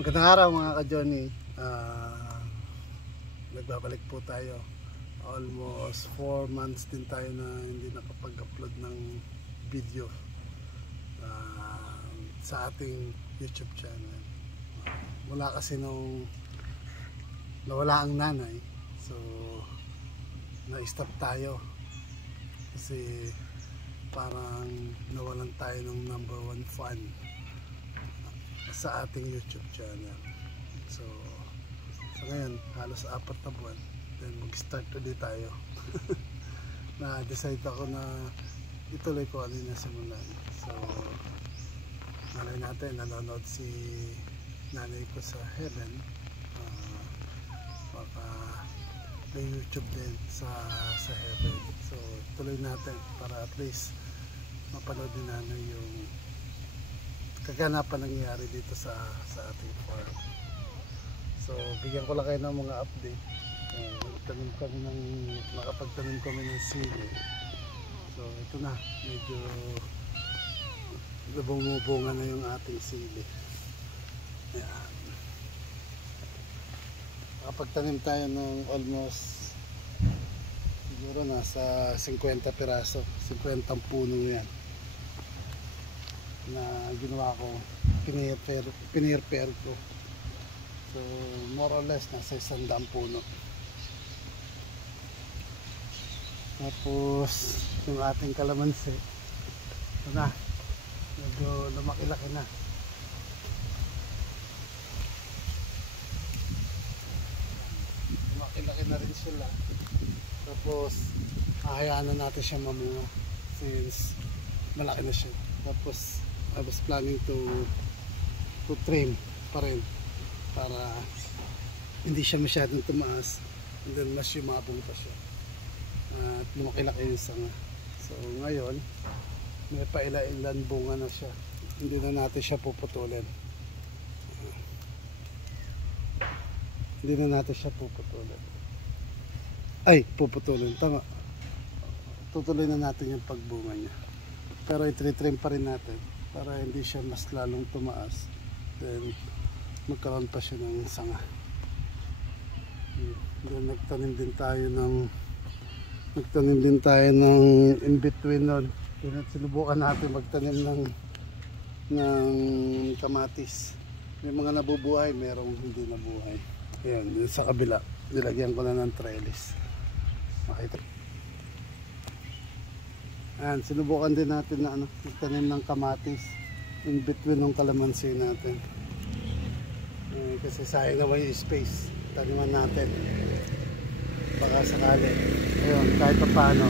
Magandang araw mga ka-Johnny. Nagbabalik po tayo. Almost 4 months din tayo na hindi nakapag-upload ng video sa ating YouTube channel. Mula kasi nung nawala ang nanay, so na-stop tayo kasi parang nawalan tayo ng number 1 fan sa ating YouTube channel. So ngayon halos 4 na buwan, then mag-start ulit tayo. Na-decide ako na ituloy ko ano yung nasimulan. So malay natin nanonood si nanay ko sa heaven, baka may YouTube din sa heaven. So tuloy natin para at least mapanood din nanay yung kaganapan nangyayari dito sa ating farm. So bigyan ko lang kayo ng mga update. Nakapagtanim kami ng sili. So ito na, medyo bumubunga na yung ating sili. Ayan. Nakapagtanim tayo ng almost siguro nasa 50 piraso, 50 puno yan na ginawa ko, pinirpair ko. So more or less nasa 100 puno. Tapos yung ating kalamansi, ito na, medyo lumaki-laki na. Lumaki-laki na rin sila. Tapos hahayaan na natin siya mamunga since malaki na siya. Tapos I was planning to trim pa rin para hindi siya masyadong tumaas and then mas yumabong pa siya at lumaki-laki yung sanga. So ngayon may paila-ilan bunga na siya, hindi na natin siya puputulin. Hindi na natin siya puputulin. Ay, puputulin, tama. Tutuloy na natin yung pagbunga niya, pero itri-trim pa rin natin para hindi siya mas lalong tumaas, then magkaroon pa siya ng sanga. Then nagtanim din tayo ng in between nun. Sinubukan natin magtanim ng kamatis. May mga nabubuhay, merong hindi nabuhay. Ayan, sa kabila nilagyan ko na ng trellis. Makita. Ayan, sinubukan din natin na magtanim ng kamatis in between ng kalamansi natin. Kasi sayang naman yung space. Taniman natin. Baka sakali. Ayun, kahit pa paano,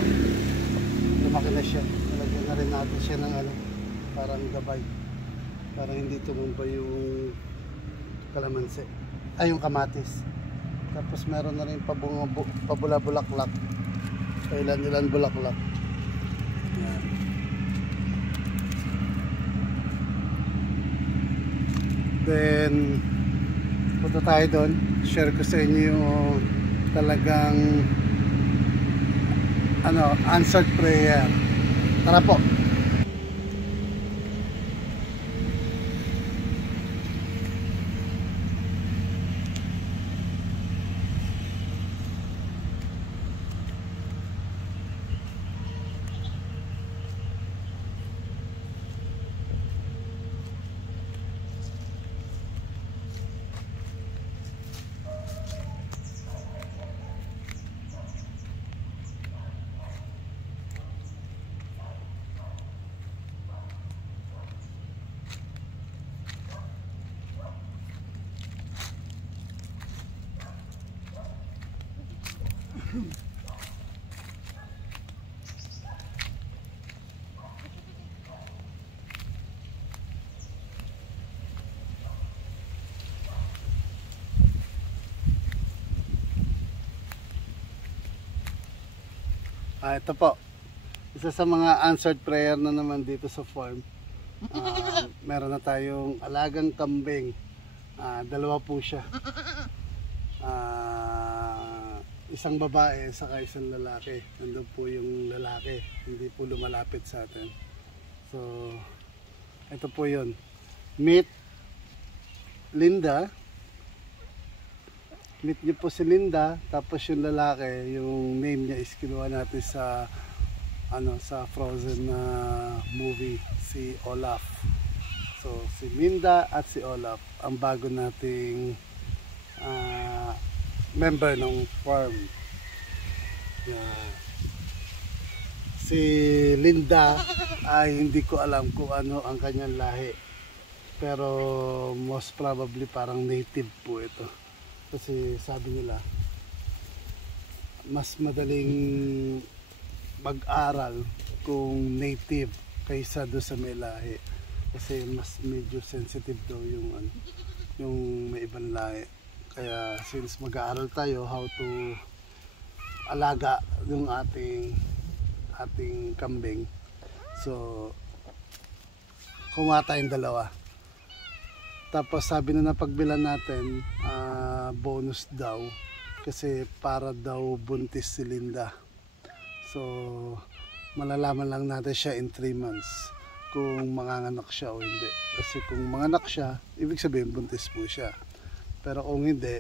lumaki na siya. Nalagyan na rin natin siya ng parang gabay. Para hindi tumumba yung kalamansi. Ay, yung kamatis. Tapos meron na rin pabula-bulaklak. Ilan-ilan bulaklak. Ayan. Then punta tayo doon, share ko sa inyo yung talagang answered prayer. Tara po. Ito po, isa sa mga answered prayer na naman dito sa farm. Meron na tayong alagang kambing. 2 po siya. Isang babae saka isang lalaki. Nandun po yung lalaki, hindi po lumalapit sa atin. So ito po yun, meat Linda. Meet niyo po si Linda, tapos yung lalaki, yung name niya is kinuha natin sa sa Frozen na movie, si Olaf. So si Linda at si Olaf ang bago nating member ng farm. Si Linda ay hindi ko alam kung ano ang kanyang lahi, pero most probably parang native po ito. Kasi sabi nila, mas madaling mag-aral kung native kaysa doon sa may lahi. Kasi mas medyo sensitive daw yung may ibang lahi. Kaya since mag-aaral tayo how to alaga yung ating kambing, so kumuha tayong dalawa. Tapos sabi na napagbilan natin, bonus daw kasi para daw buntis si Linda. So malalaman lang natin siya in 3 months kung manganganak siya o hindi. Kasi kung manganak siya, ibig sabihin buntis po siya. Pero kung hindi,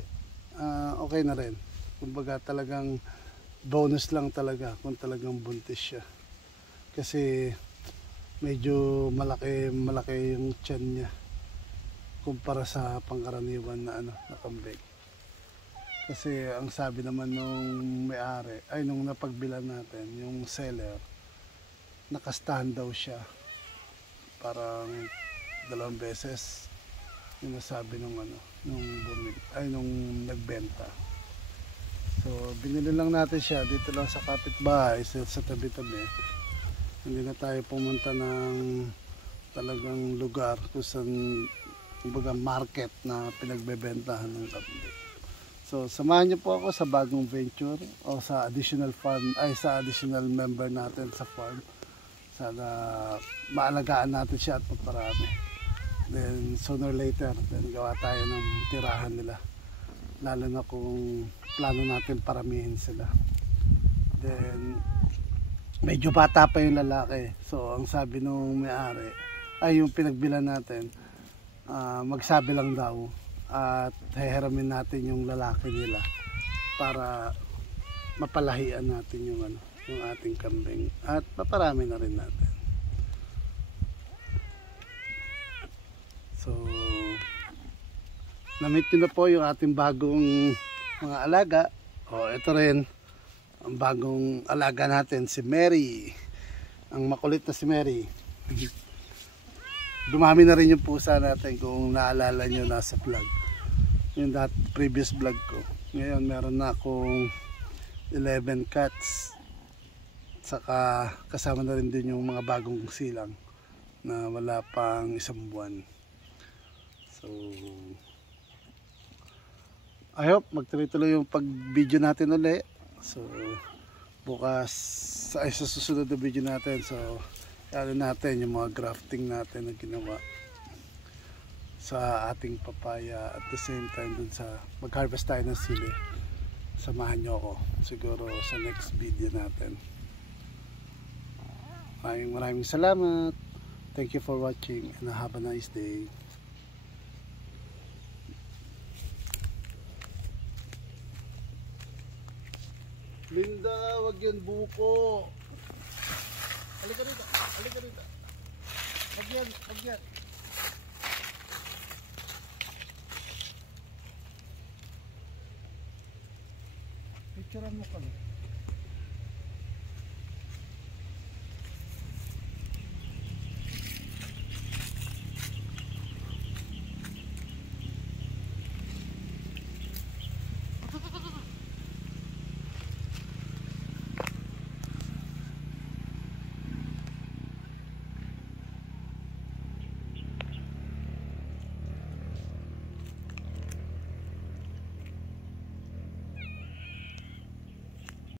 okay na rin. Kumbaga talagang bonus lang talaga kung talagang buntis siya. Kasi medyo malaki yung tiyan niya kumpara sa pangkaraniwan na na kambing. Kasi ang sabi naman nung may-ari, ay nung napagbilan natin, yung seller, nakastahan daw siya. Parang 2 beses yung nasabi nung nung nagbenta. So binili lang natin siya dito lang sa kapitbahay, sa tabi-tabi. Hindi na tayo pumunta ng talagang lugar kung saan, kumbaga, market na pinagbebentahan ng kambing. So samahan niyo po ako sa bagong venture o sa additional farm, sa additional member natin sa farm. Sana maalagaan natin siya at magparami. Then sooner or later, then gawa tayo ng tirahan nila. Lalo na kung plano natin paramihin sila. Then medyo bata pa yung lalaki. So ang sabi nung may-ari, yung pinagbilan natin, magsabi lang daw at heheramin natin yung lalaki nila para mapalahian natin yung ating kambing at paparami na rin natin. So na-meet nyo na po yung ating bagong mga alaga. Ito rin ang bagong alaga natin, si Mary, ang makulit na si Mary. Dumami na rin yung pusa natin kung naalala nyo nasa vlog, yung previous vlog ko. Ngayon meron na akong 11 cats, saka kasama na rin din yung mga bagong silang na wala pang 1 buwan. So I hope magtuloy-tuloy yung pag-video natin ulit. So bukas sa susunod na video natin, so ano natin yung mga grafting natin na ginawa sa ating papaya, at the same time dun sa mag-harvest tayo ng sili. Samahan nyo ako siguro sa next video natin. Maraming salamat. Thank you for watching and have a nice day. Linda, wag yan buko. Halika rito, halika rito. Wag yan, wag yan. Picturean mo kami.